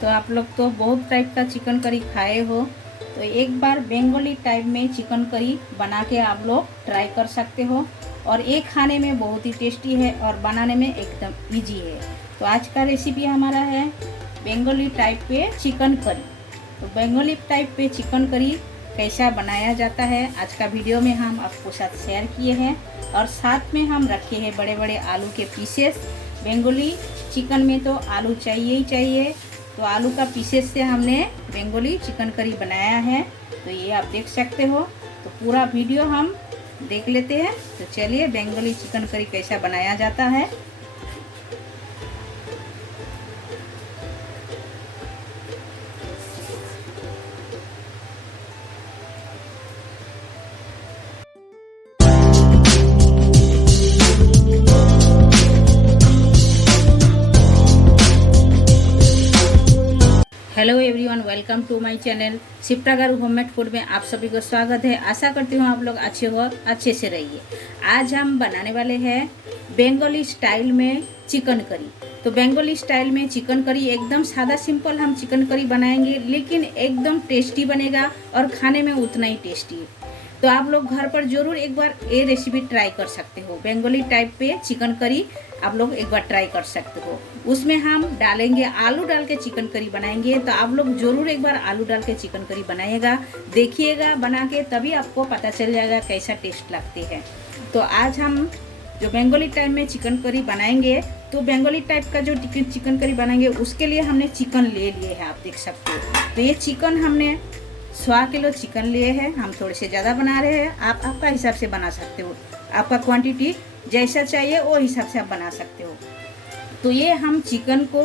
तो आप लोग तो बहुत टाइप का चिकन करी खाए हो, तो एक बार बंगाली टाइप में चिकन करी बना के आप लोग ट्राई कर सकते हो। और ये खाने में बहुत ही टेस्टी है और बनाने में एकदम इजी है। तो आज का रेसिपी हमारा है बंगाली टाइप पे चिकन करी। तो बंगाली टाइप पे चिकन करी कैसा बनाया जाता है आज का वीडियो में हम आपको साथ शेयर किए हैं। और साथ में हम रखे हैं बड़े बड़े आलू के पीसेस। बंगाली चिकन में तो आलू चाहिए ही चाहिए, तो आलू का पीसेस से हमने बंगाली चिकन करी बनाया है। तो ये आप देख सकते हो। तो पूरा वीडियो हम देख लेते हैं। तो चलिए बंगाली चिकन करी कैसा बनाया जाता है। Hello everyone, welcome to my channel Shipra garu homemade food में आप सभी को स्वागत है। आशा करती हूँ आप लोग अच्छे से रहिए। आज हम बनाने वाले हैं बंगाली स्टाइल में चिकन करी। तो बंगाली स्टाइल में चिकन करी एकदम सादा सिंपल हम चिकन करी बनाएंगे, लेकिन एकदम टेस्टी बनेगा और खाने में उतना ही टेस्टी है। तो आप लोग घर पर जरूर एक बार ये रेसिपी ट्राई कर सकते हो। बंगाली टाइप पे चिकन करी आप लोग एक बार ट्राई कर सकते हो। उसमें हम डालेंगे आलू डाल के चिकन करी बनाएंगे। तो आप लोग जरूर एक बार आलू डाल के चिकन करी बनाइएगा, देखिएगा बना के, तभी आपको पता चल जाएगा कैसा टेस्ट लगती है। तो आज हम जो बंगाली टाइप में चिकन करी बनाएंगे, तो बंगाली टाइप का जो चिकन करी बनाएंगे उसके लिए हमने चिकन ले लिए हैं, आप देख सकते हो। तो ये चिकन हमने 100 किलो चिकन लिए हैं। हम थोड़े से ज़्यादा बना रहे हैं, आप आपका हिसाब से बना सकते हो। आपका क्वांटिटी जैसा चाहिए वो हिसाब से आप बना सकते हो। तो ये हम चिकन को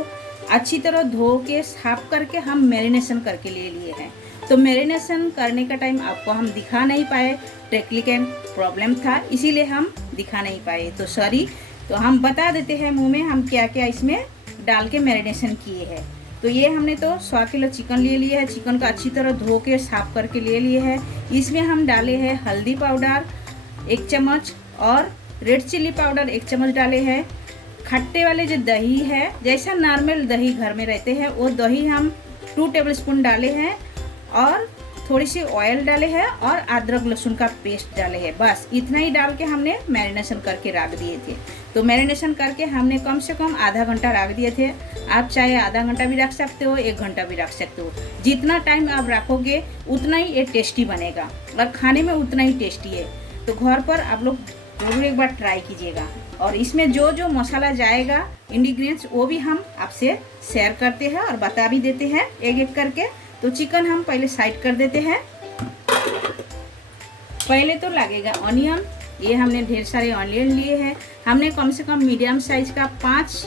अच्छी तरह धो के साफ करके हम मैरिनेशन करके ले लिए हैं। तो मैरिनेशन करने का टाइम आपको हम दिखा नहीं पाए, टेक्निकल प्रॉब्लम था इसीलिए हम दिखा नहीं पाए, तो सॉरी। तो हम बता देते हैं मुँह में हम क्या क्या इसमें डाल के मैरिनेशन किए हैं। तो ये हमने तो 100 किलो चिकन ले लिया है। चिकन को अच्छी तरह धो के साफ करके ले लिए है। इसमें हम डाले हैं हल्दी पाउडर 1 चम्मच और रेड चिल्ली पाउडर 1 चम्मच डाले हैं। खट्टे वाले जो दही है, जैसा नॉर्मल दही घर में रहते हैं वो दही हम 2 टेबलस्पून डाले हैं और थोड़ी सी ऑयल डाले हैं और अदरक लहसुन का पेस्ट डाले हैं। बस इतना ही डाल के हमने मैरिनेशन करके रख दिए थे। तो मैरिनेशन करके हमने कम से कम आधा घंटा रख दिए थे। आप चाहे आधा घंटा भी रख सकते हो, 1 घंटा भी रख सकते हो। जितना टाइम आप रखोगे उतना ही ये टेस्टी बनेगा और खाने में उतना ही टेस्टी है। तो घर पर आप लोग जरूर एक बार ट्राई कीजिएगा। और इसमें जो जो मसाला जाएगा, इंग्रेडिएंट्स, वो भी हम आपसे शेयर करते हैं और बता भी देते हैं एक एक करके। तो चिकन हम पहले साइड कर देते हैं। पहले तो लगेगा ऑनियन। ये हमने ढेर सारे ऑनियन लिए हैं। हमने कम से कम मीडियम साइज का 5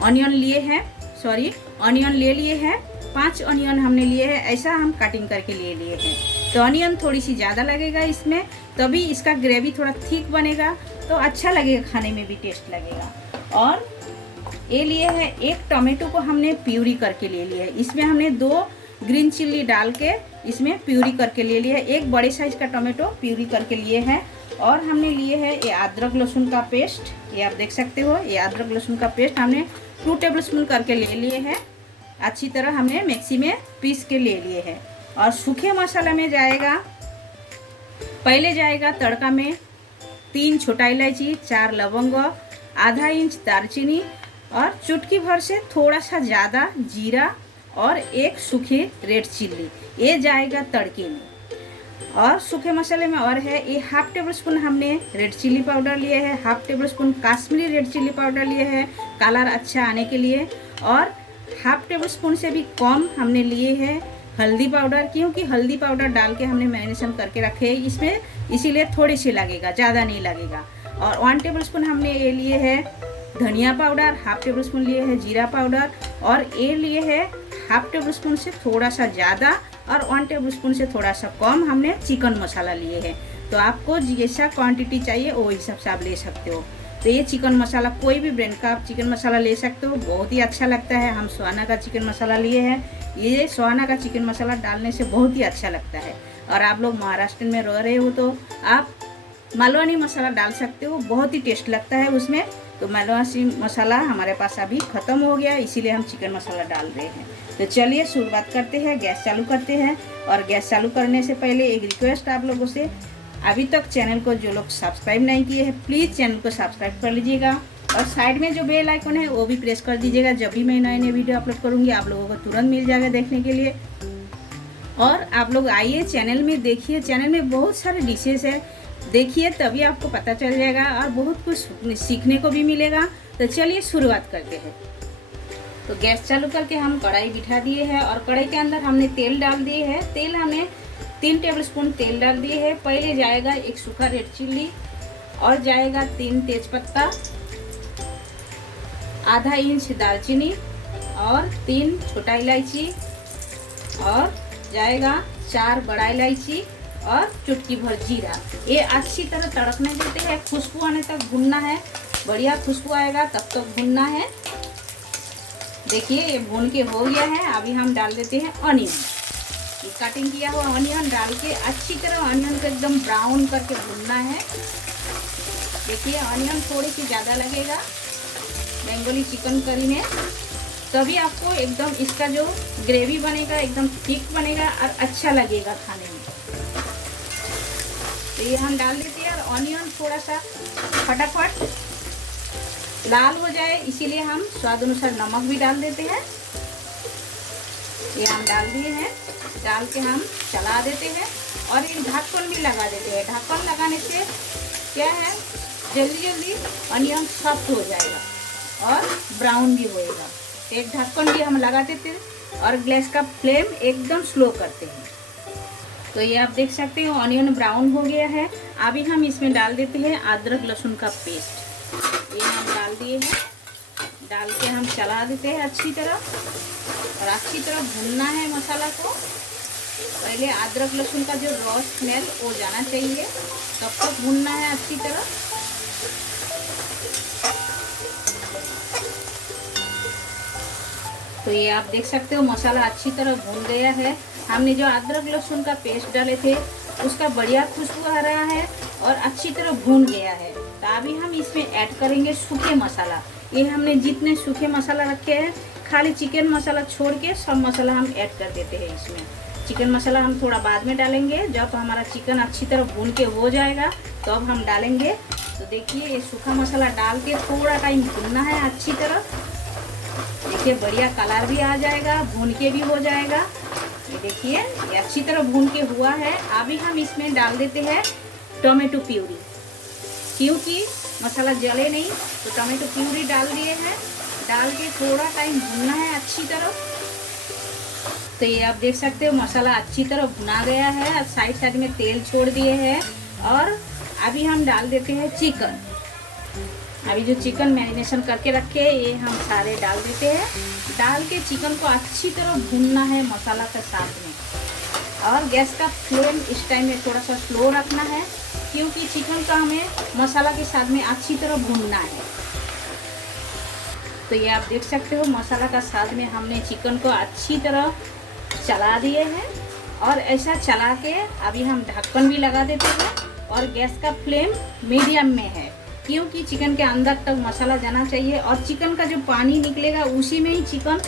ऑनियन लिए हैं, सॉरी ऑनियन ले लिए हैं। 5 ऑनियन हमने लिए हैं, ऐसा हम कटिंग करके ले लिए हैं। तो ऑनियन थोड़ी सी ज़्यादा लगेगा इसमें, तभी इसका ग्रेवी थोड़ा थिक बनेगा, तो अच्छा लगेगा, खाने में भी टेस्ट लगेगा। और ये लिए है 1 टमाटो को हमने प्यूरी करके ले लिया है। इसमें हमने 2 ग्रीन चिल्ली डाल के इसमें प्यूरी करके ले लिया है। 1 बड़े साइज का टमाटो प्यूरी करके लिए हैं। और हमने लिए है ये अदरक लहसुन का पेस्ट, ये आप देख सकते हो। ये अदरक लहसुन का पेस्ट हमने 2 टेबलस्पून करके ले लिए हैं। अच्छी तरह हमने मिक्सी में पीस के ले लिए हैं। और सूखे मसाला में जाएगा, पहले जाएगा तड़का में 3 छोटा इलायची, 4 लवंग, आधा इंच दालचीनी और चुटकी भर से थोड़ा सा ज़्यादा जीरा और 1 सूखी रेड चिल्ली, ये जाएगा तड़के में। और सूखे मसाले में और है ये 1/2 टेबलस्पून हमने रेड चिल्ली पाउडर लिए है, 1/2 tablespoon Kashmiri red chilli powder लिए है कलर अच्छा आने के लिए। और 1/2 टेबलस्पून से भी कम हमने लिए है हल्दी पाउडर, क्योंकि हल्दी पाउडर डाल के हमने मैरिनेशन करके रखे है इसमें, इसीलिए थोड़ी सी लगेगा, ज़्यादा नहीं लगेगा। और 1 टेबलस्पून हमने ये लिए है धनिया पाउडर, 1/2 टेबलस्पून लिए है जीरा पाउडर, और ये लिए है 1/2 टेबलस्पून से थोड़ा सा ज़्यादा और 1 टेबलस्पून से थोड़ा सा कम हमने चिकन मसाला लिए हैं। तो आपको जैसा क्वांटिटी चाहिए वो हिसाब से आप ले सकते हो। तो ये चिकन मसाला कोई भी ब्रांड का आप चिकन मसाला ले सकते हो, बहुत ही अच्छा लगता है। हम सुहाना का चिकन मसाला लिए हैं। ये सुहाना का चिकन मसाला डालने से बहुत ही अच्छा लगता है। और आप लोग महाराष्ट्र में रह रहे हो तो आप मालवनी मसाला डाल सकते हो, बहुत ही टेस्ट लगता है उसमें। तो मैलोसी मसाला हमारे पास अभी ख़त्म हो गया, इसीलिए हम चिकन मसाला डाल रहे हैं। तो चलिए शुरुआत करते हैं, गैस चालू करते हैं। और गैस चालू करने से पहले एक रिक्वेस्ट आप लोगों से, अभी तक चैनल को जो लोग सब्सक्राइब नहीं किए हैं प्लीज़ चैनल को सब्सक्राइब कर लीजिएगा और साइड में जो बेल आइकन है वो भी प्रेस कर दीजिएगा। जब भी मैं नए नए वीडियो अपलोड करूँगी आप लोगों को तुरंत मिल जाएगा देखने के लिए। और आप लोग आइए चैनल में देखिए, चैनल में बहुत सारे डिशेस है, देखिए तभी आपको पता चल जाएगा और बहुत कुछ सीखने को भी मिलेगा। तो चलिए शुरुआत करते हैं। तो गैस चालू करके हम कढ़ाई बिठा दिए हैं और कढ़ाई के अंदर हमने तेल डाल दिए है। तेल हमने 3 टेबलस्पून तेल डाल दिए है। पहले जाएगा एक सूखा रेड चिल्ली और जाएगा 3 तेजपत्ता, आधा इंच दालचीनी और 3 छोटा इलायची और जाएगा 4 बड़ा इलायची और चुटकी भर जीरा। ये अच्छी तरह तड़कने देते हैं, खुशबू आने तक भूनना है, बढ़िया खुशबू आएगा तब तक भूनना है। देखिए ये भून के हो गया है। अभी हम डाल देते हैं ऑनियन, ये कटिंग किया हुआ ऑनियन डाल के अच्छी तरह ऑनियन को एकदम ब्राउन करके भूनना है। देखिए ऑनियन थोड़ी सी ज़्यादा लगेगा बेंगोली चिकन करी में, तभी आपको एकदम इसका जो ग्रेवी बनेगा एकदम थिक बनेगा और अच्छा लगेगा खाने में। तो ये हम डाल देते हैं और ऑनियन थोड़ा सा फटाफट लाल हो जाए, इसीलिए हम स्वाद अनुसार नमक भी डाल देते हैं। ये हम डाल दिए हैं, डाल के हम चला देते हैं और एक ढक्कन भी लगा देते हैं। ढक्कन लगाने से क्या है, जल्दी जल्दी ऑनियन सॉफ्ट हो जाएगा और ब्राउन भी होएगा। एक ढक्कन भी हम लगा देते हैं और गैस का फ्लेम एकदम स्लो करते हैं। तो ये आप देख सकते हो ऑनियन ब्राउन हो गया है। अभी हम इसमें डाल देते हैं अदरक लहसुन का पेस्ट, ये हम डाल दिए हैं। डाल के हम चला देते हैं अच्छी तरह और अच्छी तरह भूनना है मसाला को। पहले अदरक लहसुन का जो रॉ स्मेल वो जाना चाहिए, तब तक भूनना है अच्छी तरह। तो ये आप देख सकते हो मसाला अच्छी तरह भून गया है। हमने जो अदरक लहसुन का पेस्ट डाले थे उसका बढ़िया खुशबू आ रहा है और अच्छी तरह भून गया है। तो अभी हम इसमें ऐड करेंगे सूखे मसाला। ये हमने जितने सूखे मसाला रखे हैं, खाली चिकन मसाला छोड़ के सब मसाला हम ऐड कर देते हैं इसमें। चिकन मसाला हम थोड़ा बाद में डालेंगे, जब हमारा चिकन अच्छी तरह भून के हो जाएगा तो अब हम डालेंगे। तो देखिए ये सूखा मसाला डाल के थोड़ा टाइम भूनना है अच्छी तरह। देखिए बढ़िया कलर भी आ जाएगा, भून के भी हो जाएगा। ये देखिए ये अच्छी तरह भून के हुआ है। अभी हम इसमें डाल देते हैं टोमेटो प्यूरी, क्योंकि मसाला जले नहीं तो टोमेटो प्यूरी डाल दिए हैं। डाल के थोड़ा टाइम भूनना है अच्छी तरह। तो ये आप देख सकते हो मसाला अच्छी तरह भुना गया है और साइड साइड में तेल छोड़ दिए हैं। और अभी हम डाल देते हैं चिकन। अभी जो चिकन मैरिनेशन करके रखे हैं ये हम सारे डाल देते हैं। डाल के चिकन को अच्छी तरह भूनना है मसाला के साथ में। और गैस का फ्लेम इस टाइम में थोड़ा सा स्लो रखना है, क्योंकि चिकन का हमें मसाला के साथ में अच्छी तरह भूनना है। तो ये आप देख सकते हो मसाला का साथ में हमने चिकन को अच्छी तरह चला दिए हैं। और ऐसा चला के अभी हम ढक्कन भी लगा देते हैं और गैस का फ्लेम मीडियम में है, क्योंकि चिकन के अंदर तक मसाला जाना चाहिए और चिकन का जो पानी निकलेगा उसी में ही चिकन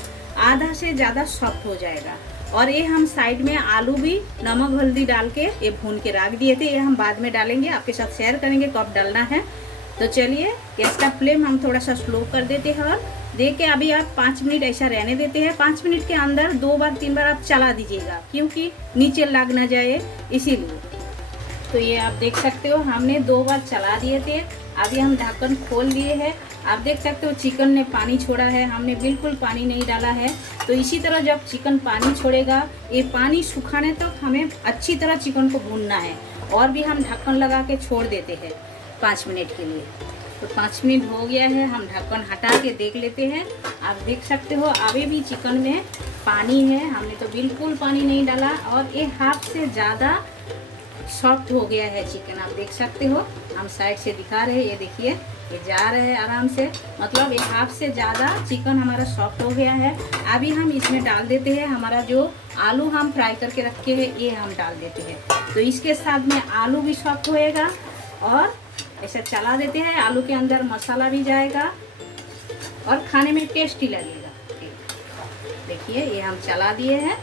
आधा से ज़्यादा सॉफ्ट हो जाएगा। और ये हम साइड में आलू भी नमक हल्दी डाल के ये भून के रख दिए थे, ये हम बाद में डालेंगे, आपके साथ शेयर करेंगे कब डालना है। तो चलिए गैस का फ्लेम हम थोड़ा सा स्लो कर देते हैं और देख के अभी आप 5 मिनट ऐसा रहने देते हैं। 5 मिनट के अंदर 2 बार 3 बार आप चला दीजिएगा, क्योंकि नीचे लग ना जाए इसीलिए। तो ये आप देख सकते हो हमने 2 बार चला दिए थे। अभी हम ढक्कन खोल दिए हैं। आप देख सकते हो चिकन ने पानी छोड़ा है, हमने बिल्कुल पानी नहीं डाला है। तो इसी तरह जब चिकन पानी छोड़ेगा, ये पानी सुखाने तक हमें अच्छी तरह चिकन को भूनना है। और भी हम ढक्कन लगा के छोड़ देते हैं 5 मिनट के लिए। तो 5 मिनट हो गया है, हम ढक्कन हटा के देख लेते हैं। आप देख सकते हो अभी भी चिकन में पानी है, हमने तो बिल्कुल पानी नहीं डाला और ये हाफ से ज़्यादा सॉफ्ट हो गया है चिकन। आप देख सकते हो, हम साइड से दिखा रहे हैं, ये देखिए ये जा रहे हैं आराम से, मतलब एक हाफ से ज़्यादा चिकन हमारा सॉफ्ट हो गया है। अभी हम इसमें डाल देते हैं हमारा जो आलू हम फ्राई करके रखे हैं, ये हम डाल देते हैं। तो इसके साथ में आलू भी सॉफ्ट होएगा और ऐसा चला देते हैं, आलू के अंदर मसाला भी जाएगा और खाने में टेस्टी लगेगा। देखिए ये हम चला दिए हैं।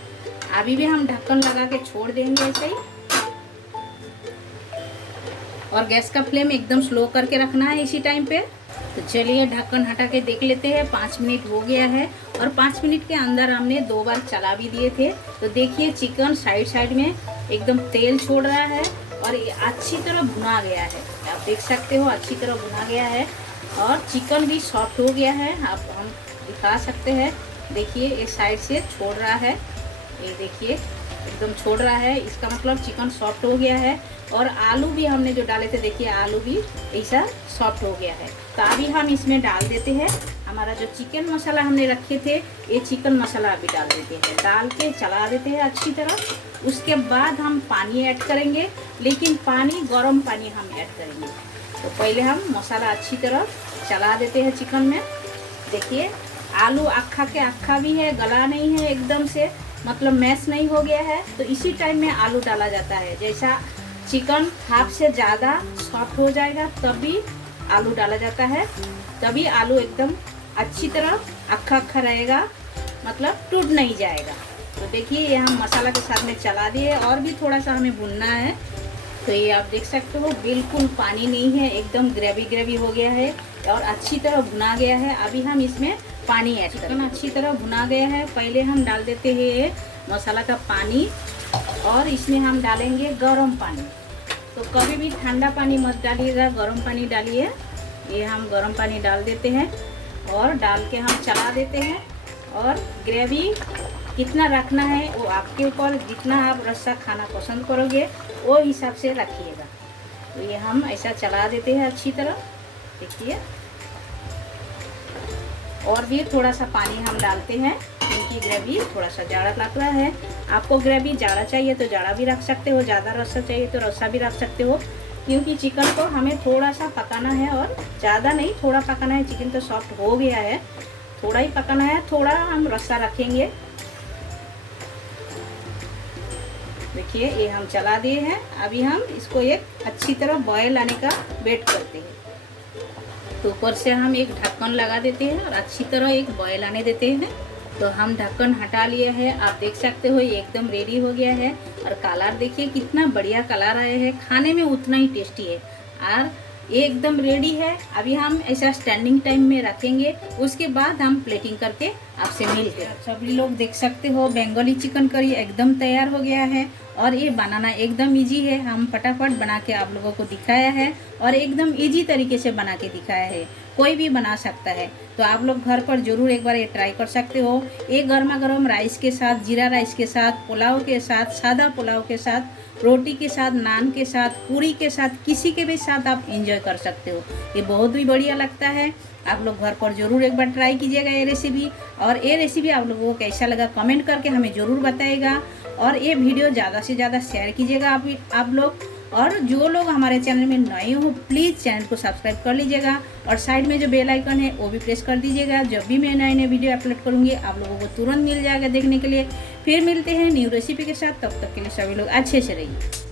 अभी भी हम ढक्कन लगा के छोड़ देंगे ऐसे ही, और गैस का फ्लेम एकदम स्लो करके रखना है इसी टाइम पे। तो चलिए ढक्कन हटा के देख लेते हैं। 5 मिनट हो गया है और 5 मिनट के अंदर हमने 2 बार चला भी दिए थे। तो देखिए चिकन साइड साइड में एकदम तेल छोड़ रहा है और ये अच्छी तरह भुना गया है। आप देख सकते हो अच्छी तरह भुना गया है और चिकन भी सॉफ्ट हो गया है। आप हम दिखा सकते हैं, देखिए एक साइड से छोड़ रहा है, ये देखिए एकदम छोड़ रहा है, इसका मतलब चिकन सॉफ्ट हो गया है। और आलू भी हमने जो डाले थे, देखिए आलू भी ऐसा सॉफ्ट हो गया है। तो अभी हम इसमें डाल देते हैं हमारा जो चिकन मसाला हमने रखे थे, ये चिकन मसाला अभी डाल देते हैं। डाल के चला देते हैं अच्छी तरह। उसके बाद हम पानी ऐड करेंगे, लेकिन पानी गर्म पानी हम ऐड करेंगे। तो पहले हम मसाला अच्छी तरह चला देते हैं चिकन में। देखिए आलू अक्खा के अक्खा भी है, गला नहीं है एकदम से, मतलब मैश नहीं हो गया है। तो इसी टाइम में आलू डाला जाता है। जैसा चिकन हाफ से ज़्यादा सॉफ्ट हो जाएगा तभी आलू डाला जाता है, तभी आलू एकदम अच्छी तरह अक्खा अक्खा रहेगा, मतलब टूट नहीं जाएगा। तो देखिए ये हम मसाला के साथ में चला दिए और भी थोड़ा सा हमें भुनना है। तो ये आप देख सकते हो बिल्कुल पानी नहीं है, एकदम ग्रेवी ग्रेवी हो गया है और अच्छी तरह भुना गया है। अभी हम इसमें पानी ऐड करें। अच्छी तरह भुना गया है। पहले हम डाल देते हैं मसाला का पानी और इसमें हम डालेंगे गरम पानी। तो कभी भी ठंडा पानी मत डालिएगा, गरम पानी डालिए। ये हम गरम पानी डाल देते हैं और डाल के हम चला देते हैं। और ग्रेवी कितना रखना है वो आपके ऊपर, जितना आप रस्सा खाना पसंद करोगे वो हिसाब से रखिएगा। तो ये हम ऐसा चला देते हैं अच्छी तरह। देखिए और भी थोड़ा सा पानी हम डालते हैं क्योंकि ग्रेवी थोड़ा सा जाड़ा लग रहा है। आपको ग्रेवी जाड़ा चाहिए तो जाड़ा भी रख सकते हो, ज़्यादा रस्सा चाहिए तो रस्सा भी रख सकते हो, क्योंकि चिकन को हमें थोड़ा सा पकाना है और ज़्यादा नहीं, थोड़ा पकाना है। चिकन तो सॉफ्ट हो गया है, थोड़ा ही पकाना है, थोड़ा हम रस्सा रखेंगे। देखिए ये हम चला दिए हैं। अभी हम इसको एक अच्छी तरह बॉयल आने का वेट करते हैं। तो ऊपर से हम एक ढक्कन लगा देते हैं और अच्छी तरह एक बॉयल आने देते हैं। तो हम ढक्कन हटा लिए हैं, आप देख सकते हो ये एकदम रेडी हो गया है। और कलर देखिए कितना बढ़िया कलर आया है, खाने में उतना ही टेस्टी है और ये एकदम रेडी है। अभी हम ऐसा स्टैंडिंग टाइम में रखेंगे, उसके बाद हम प्लेटिंग करके आपसे मिलते हैं। सभी लोग देख सकते हो बंगाली चिकन करी एकदम तैयार हो गया है और ये बनाना एकदम इजी है। हम फटाफट बना के आप लोगों को दिखाया है और एकदम इजी तरीके से बना के दिखाया है, कोई भी बना सकता है। तो आप लोग घर पर ज़रूर एक बार ये ट्राई कर सकते हो। ये गर्मा गर्म राइस के साथ, जीरा राइस के साथ, पुलाव के साथ, सादा पुलाव के साथ, रोटी के साथ, नान के साथ, पूरी के साथ, किसी के भी साथ आप एंजॉय कर सकते हो। ये बहुत ही बढ़िया लगता है। आप लोग घर पर ज़रूर एक बार ट्राई कीजिएगा ये रेसिपी। और ये रेसिपी आप लोगों को कैसा लगा कमेंट करके हमें ज़रूर बताइएगा। और ये वीडियो ज़्यादा से ज़्यादा शेयर कीजिएगा आप लोग। और जो लोग हमारे चैनल में नए हो प्लीज़ चैनल को सब्सक्राइब कर लीजिएगा और साइड में जो बेल आइकन है वो भी प्रेस कर दीजिएगा। जब भी मैं नए नए वीडियो अपलोड करूँगी आप लोगों को तुरंत मिल जाएगा देखने के लिए। फिर मिलते हैं न्यू रेसिपी के साथ, तब तक के लिए सभी लोग अच्छे से रहिए।